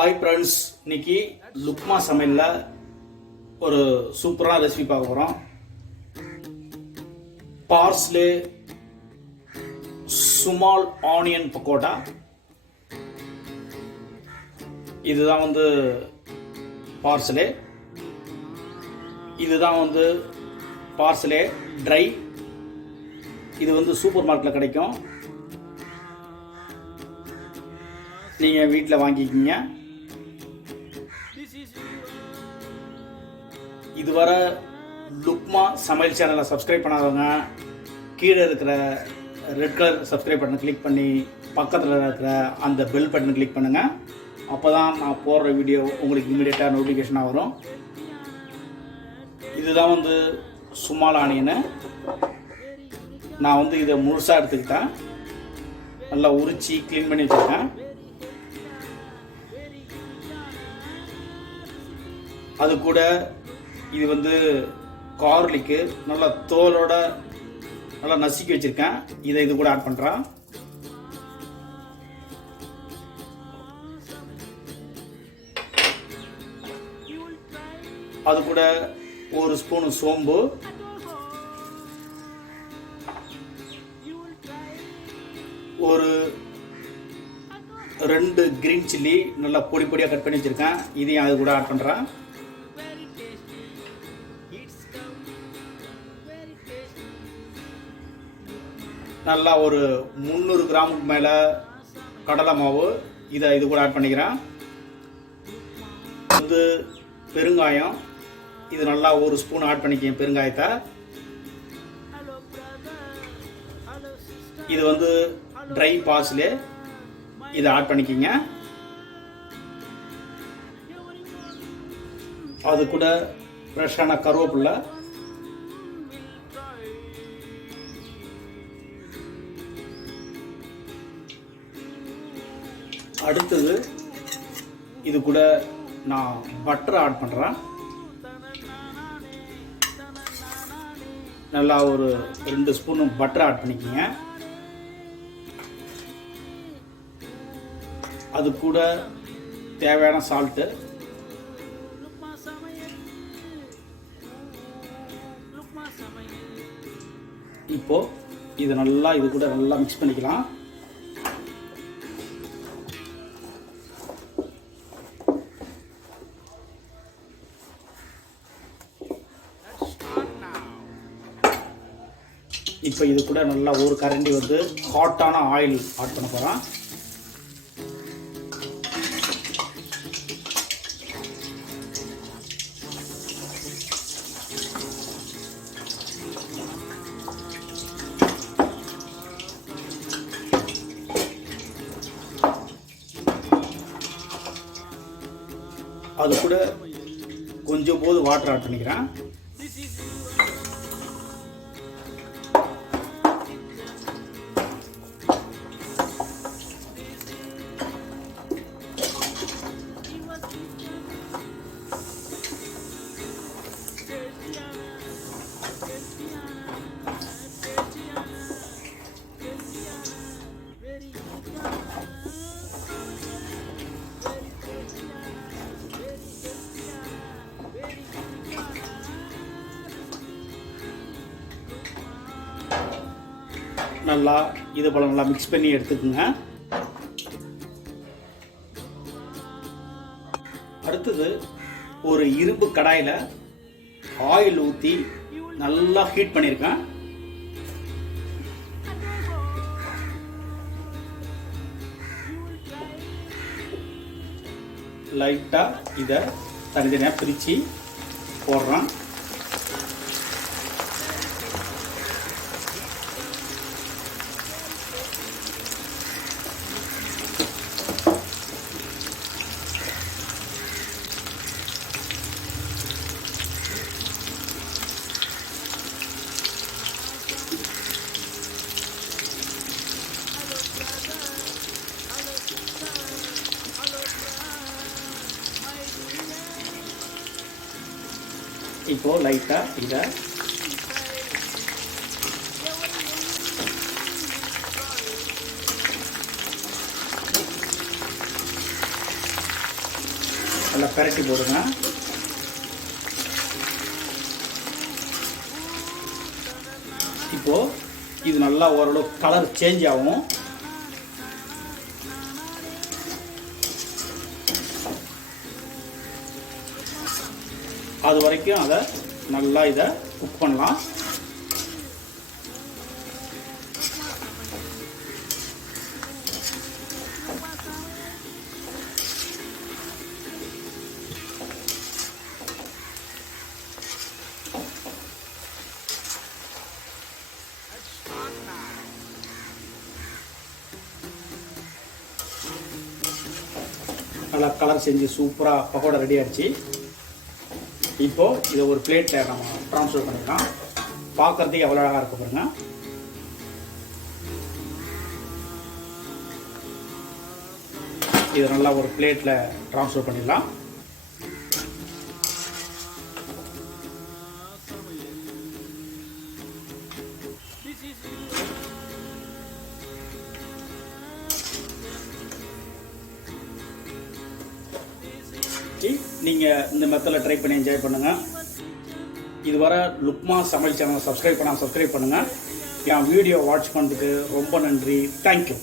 Hi friends, இன்னைக்கு லுக்மா சமையலில் ஒரு சூப்பரான ரெசிபி பார்க்க போகிறோம். Parsley small onion pakoda. இதுதான் பார்ஸ்லே. இதுதான் பார்ஸ்லே ட்ரை. இது சூப்பர் மார்க்கெட்டில் கிடைக்கும். நீங்கள் வீட்டில் வாங்கிக்கிங்க. இதுவரை லுக்மா சமையல் சேனலை சப்ஸ்கிரைப் பண்ணாதவங்க கீழே இருக்கிற ரெட் கலர் சப்ஸ்கிரைப் பட்டனை கிளிக் பண்ணி பக்கத்தில் இருக்கிற அந்த பெல் பட்டனை கிளிக் பண்ணுங்கள். அப்போ தான் நான் போடுற வீடியோ உங்களுக்கு இமீடியட்டாக நோட்டிஃபிகேஷனாக வரும். இதுதான் ஸ்மால் ஆனியனு. நான் இதை முழுசாக எடுத்துக்கிட்டேன். நல்லா உரித்து க்ளீன் பண்ணி வச்சுருக்கேன். அது கூட இது கார்லிக்கு நல்லா தோலோட நல்லா நசுக்கி வச்சுருக்கேன். இதை இது கூட ஆட் பண்ணுறேன். அது கூட ஒரு ஸ்பூனு சோம்பு, ஒரு 2 கிரீன் சில்லி நல்லா பொடி பொடியாக கட் பண்ணி வச்சுருக்கேன். இதையும் அது கூட ஆட் பண்ணுறேன். நல்லா ஒரு 300 கிராமுக்கு மேலே கடலை மாவு, இது கூட ஆட் பண்ணிக்கிறேன். பெருங்காயம், இது நல்லா ஒரு ஸ்பூன் ஆட் பண்ணிக்கேன் பெருங்காயத்தை. இது ட்ரை பார்ஸ்லே, இதை ஆட் பண்ணிக்கிங்க. அது கூட ஃப்ரெஷ்ஷான கருவேப்பிலை, அடுத்தது இது கூட நான் பட்டர் ஆட் பண்ணுறேன். நல்லா ஒரு 2 ஸ்பூன் பட்டர் ஆட் பண்ணிக்கோங்க. அது கூட தேவையான சால்ட்டு. இப்போ இது கூட நல்லா மிக்ஸ் பண்ணிக்கலாம். இப்போ இது கூட நல்லா ஒரு கரண்டி ஹாட்டான ஆயில் ஆட் பண்ண போகிறேன். அது கூட கொஞ்சம் போது வாட்டர் ஆட் பண்ணிக்கிறேன். நல்லா இது போல நல்லா மிக்ஸ் பண்ணி எடுத்துக்கோங்க. அடுத்தது ஒரு இரும்பு கடாயில் ஆயில் ஊற்றி நல்லா ஹீட் பண்ணியிருக்கேன். லைட்டாக இதை தனித்தனியாக பிரித்து போடுறேன். இப்போ லைட்டாக இதை நல்லா பெரட்டி போடுங்க. இப்போது இது நல்லா ஓரளவு கலர் சேஞ்ச் ஆகும். அது வரைக்கும் அதை நல்லா இதை குக் பண்ணலாம். நல்லா கலர் செஞ்சு சூப்பராக பக்கோடா ரெடி ஆகிடுச்சு. இப்போது இதை ஒரு பிளேட்டில் நம்ம ட்ரான்ஸ்ஃபர் பண்ணிக்கலாம். பார்க்குறதுக்கு எவ்வளோ அழகாக இருக்க பாருங்க. இதை நல்லா ஒரு பிளேட்டில் ட்ரான்ஸ்ஃபர் பண்ணிடலாம். நீங்கள் இந்த மெத்தடில் ட்ரை பண்ணி என்ஜாய் பண்ணுங்கள். இதுவரை லுக்மா சமையல் சேனலை சப்ஸ்கிரைப் பண்ணுங்கள். என் வீடியோ வாட்ச் பண்ணுறதுக்கு ரொம்ப நன்றி. தேங்க்யூ.